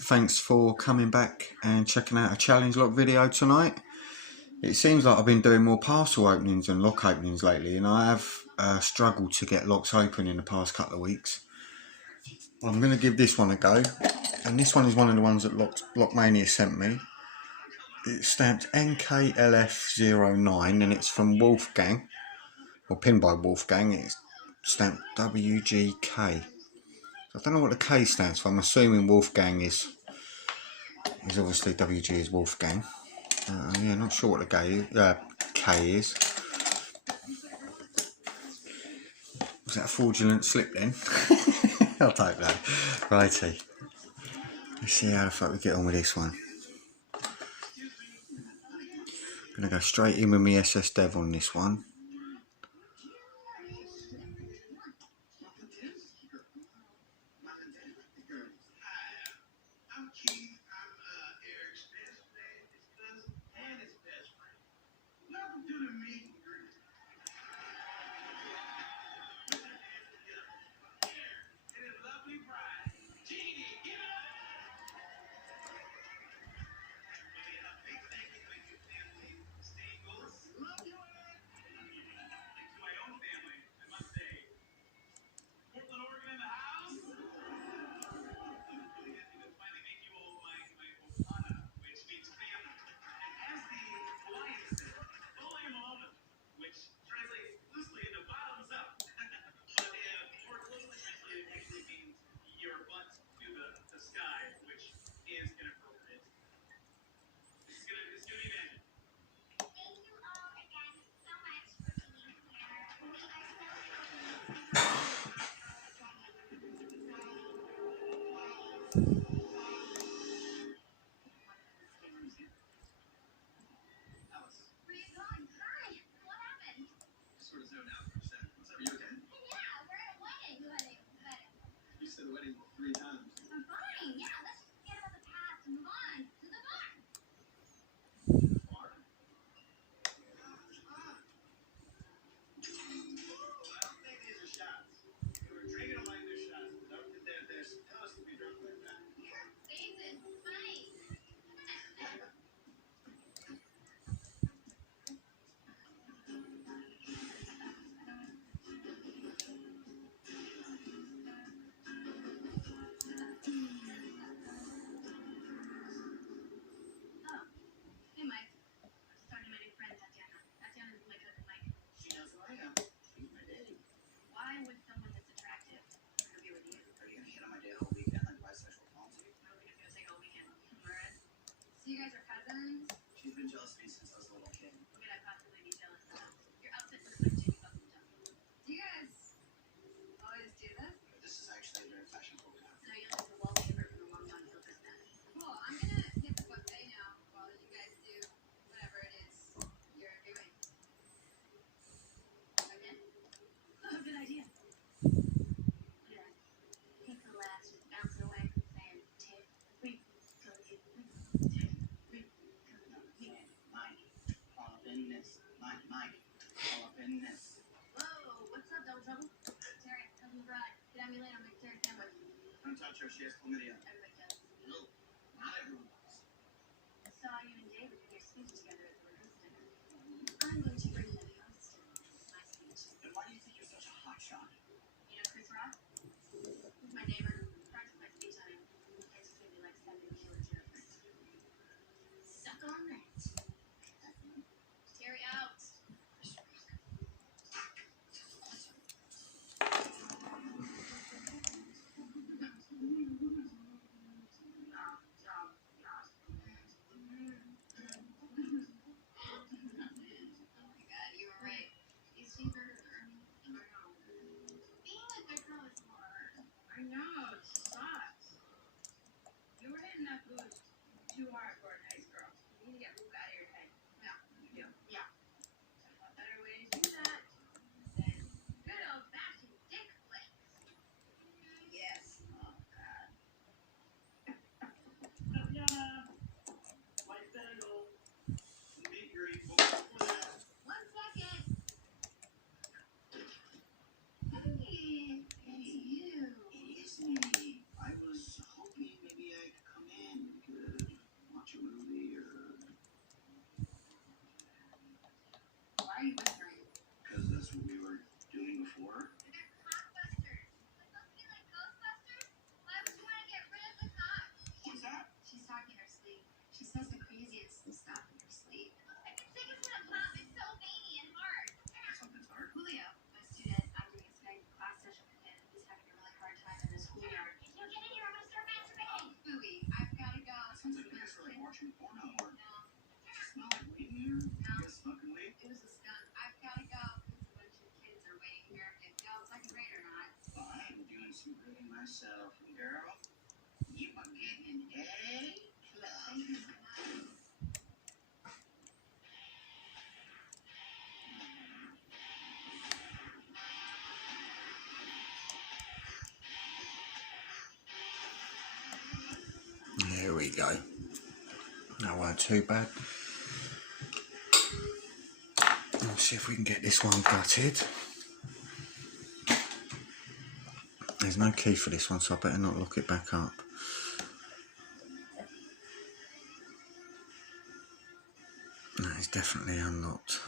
thanks for coming back and checking out a challenge lock video tonight. It seems like I've been doing more parcel openings and lock openings lately, and I have struggled to get locks open in the past couple of weeks. I'm going to give this one a go, and this one is one of the ones that Lockmania sent me. It's stamped NKLF09 and it's from Wolfgang, or pinned by Wolfgang. It's stamped WGK. I don't know what the K stands for. I'm assuming Wolfgang is obviously WG is Wolfgang. Yeah, not sure what the K is. Was that a fraudulent slip then? I don't know. Righty. Let's see how the fuck we get on with this one. I'm going to go straight in with my SS Dev on this one. There we go. That weren't too bad. Let's see if we can get this one gutted. There's no key for this one, so I better not lock it back up. That is definitely unlocked.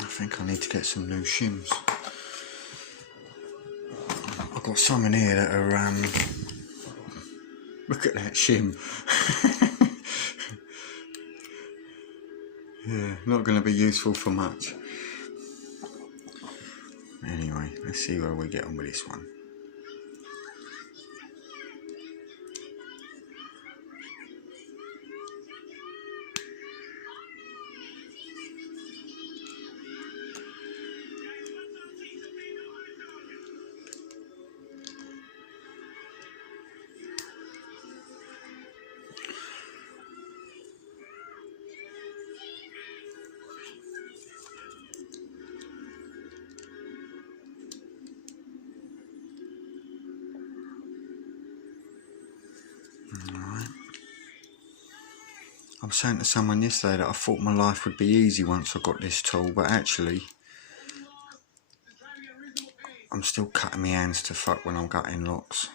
I think I need to get some new shims. I've got some in here that are, look at that shim. Yeah, not going to be useful for much. Anyway, let's see where we get on with this one. I was saying to someone yesterday that I thought my life would be easy once I got this tool, but actually I'm still cutting my hands to fuck when I'm gutting locks.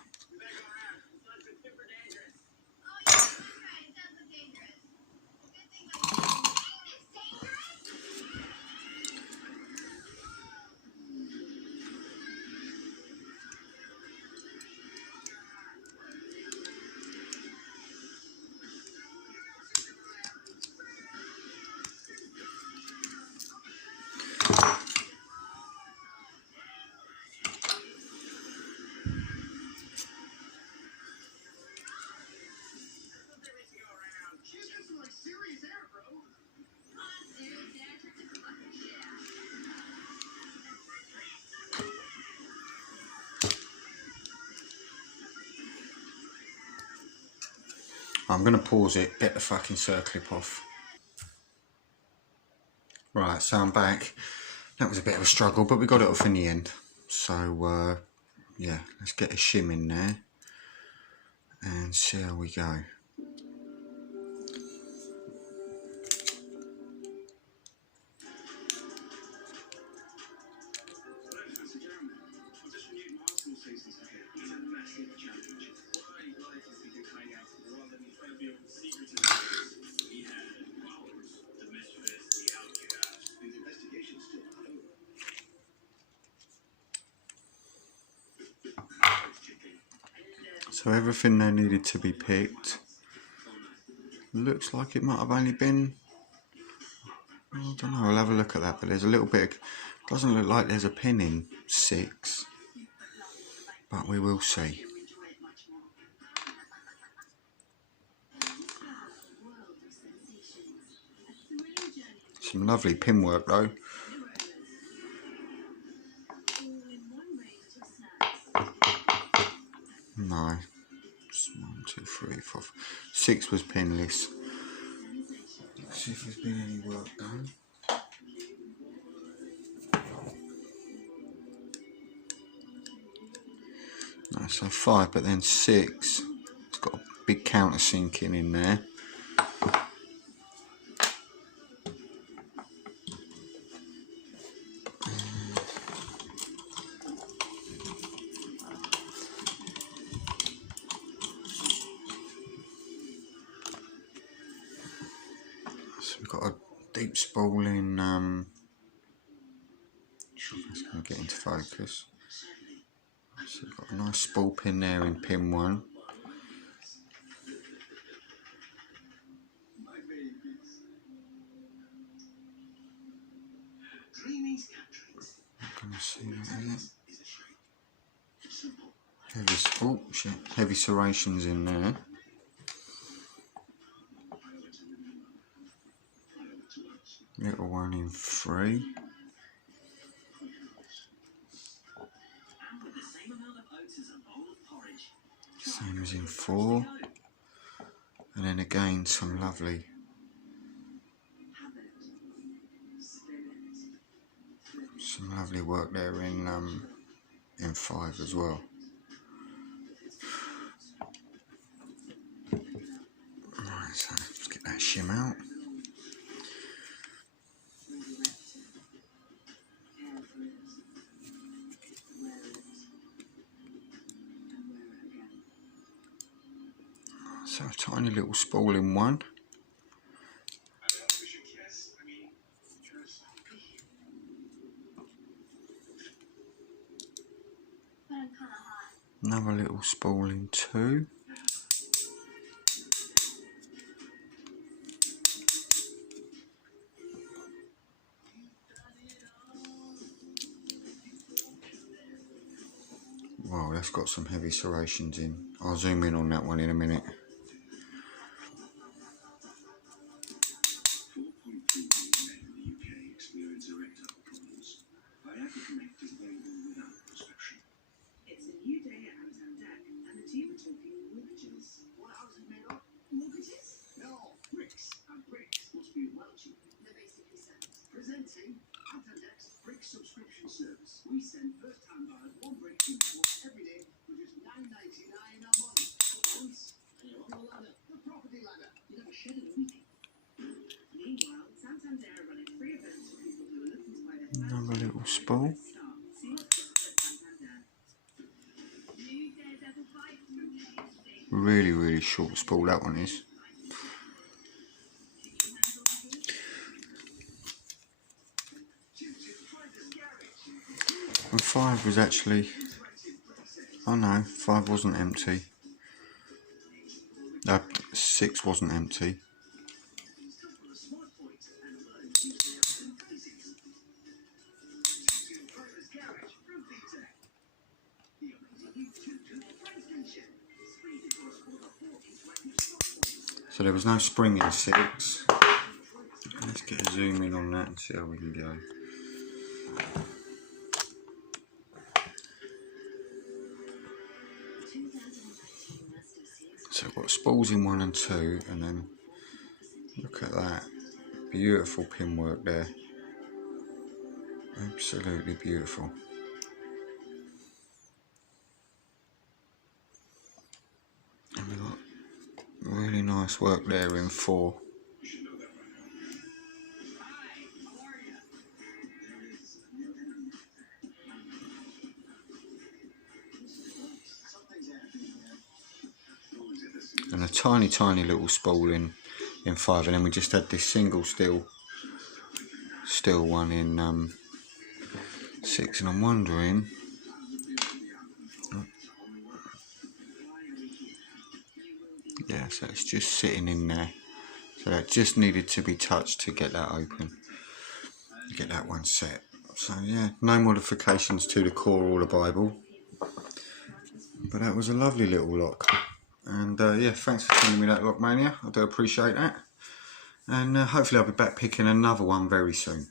I'm going to pause it, get the fucking circlip off. Right, so I'm back. That was a bit of a struggle, but we got it off in the end. So, yeah, let's get a shim in there and see how we go. So everything there needed to be picked. Looks like it might have only been, I don't know, I'll have a look at that, but there's a little bit, doesn't look like there's a pin in 6, but we will see. Some lovely pin work though. No, 1, 2, 3, 4, 6 was pinless. Let's see if there's been any work done. So 5, but then 6. It's got a big countersinking in there. So we've got a deep spool in, sure if that's going to get into focus. So we've got a nice spool pin there in pin 1. I'm going to see that, is it? Heavy serrations in there. Little one in 3. Same as in 4. And then again some lovely work there in 5 as well. Right, so let's get that shim out. So a tiny little spool in 1. Another little spool in 2. Wow, that's got some heavy serrations in. I'll zoom in on that one in a minute. Subscription service. We send first-time buyers 1 brick every day for just $9.99 a month. Once, and you're on the ladder, the property ladder. You never shed in a week. Meanwhile, Santander are running free events for people who are looking to buy their first Another little spool. Really short spool that one is. And 5 was actually, oh no, 5 wasn't empty. 6 wasn't empty. So there was no spring in 6. Let's get a zoom in on that and see how we can go. So I've got spools in 1 and 2, and then look at that, beautiful pin work there, absolutely beautiful. And we've got really nice work there in 4. And a tiny little spool in 5, and then we just had this single steel one in 6, and I'm wondering, yeah, so it's just sitting in there, so that just needed to be touched to get that open, get that one set. So yeah, no modifications to the core or the Bible, but that was a lovely little lock. And yeah, thanks for sending me that, Lockmania. I do appreciate that. And hopefully I'll be back picking another one very soon.